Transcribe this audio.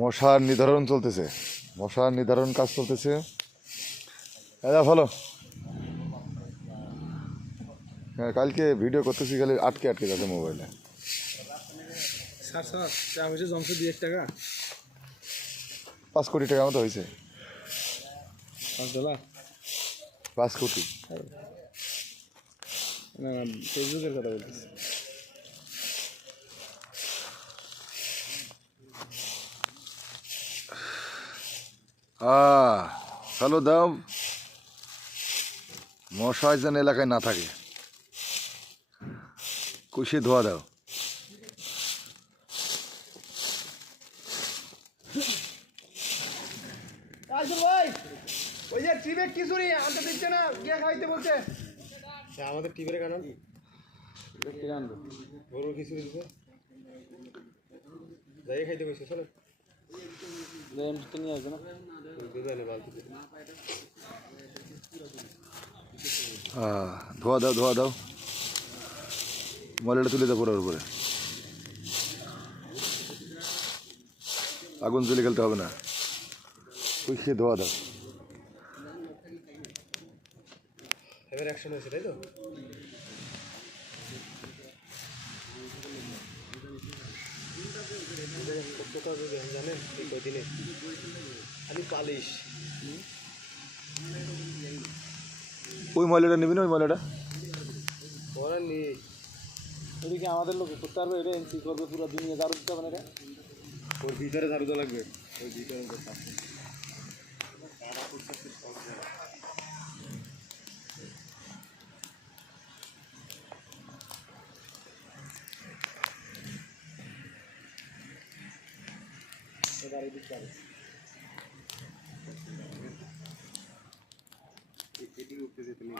মশার নির্ধারণ চলতেছে, মশার নির্ধারণ কাজ চলতেছে। দাদা ভালো। হ্যাঁ, কালকে ভিডিও করতেছি, খালি আটকে আটকে যাচ্ছে মোবাইলে। স্যার স্যার চা হয়েছে জমছে 2 টাকা 5 কোটি টাকা মতো হয়েছে। $5 5 কোটি। না না ফেসবুকের কথা বলতেছি। হ্যালো দাও, মশা যেন এলাকায় না থাকে, কুশি ধোয়া দাও। ভাই ওই যে ট্রিপে খিচুড়ি আনতে দিচ্ছে না, গিয়ে খাইতে বলছে। আমাদের টিপের কারণ গরুর খিচুড়ি দিচ্ছে, যাই খাইতে বলছে। চলো নিয়ে আসবে না ধোয়া দাও, ধোয়া দাও, ময়লাটা তুলে দাও পুরোর উপরে। আগুন জ্বলে খেলতে হবে না, কুশিয়ে ধোয়া দাও। এবার অ্যাকশন হয়েছে, তাই তো? জানেন এই কদিনে খালি পালিশ। ওই ময়লাটা নিবি না, ওই ময়লাটা ওরা নিয়ে এদিকে আমাদের লোক করতে পারবে, এটা এনসি করবে, পুরো দুনিয়া ঝাড়ু দিতে হবে না। এটা ওর ভিতরে ঝাড়ু দেওয়া লাগবে, ওই ভিতরে এবারে দিতে হবে। এটি উঠতে যেতে নেই।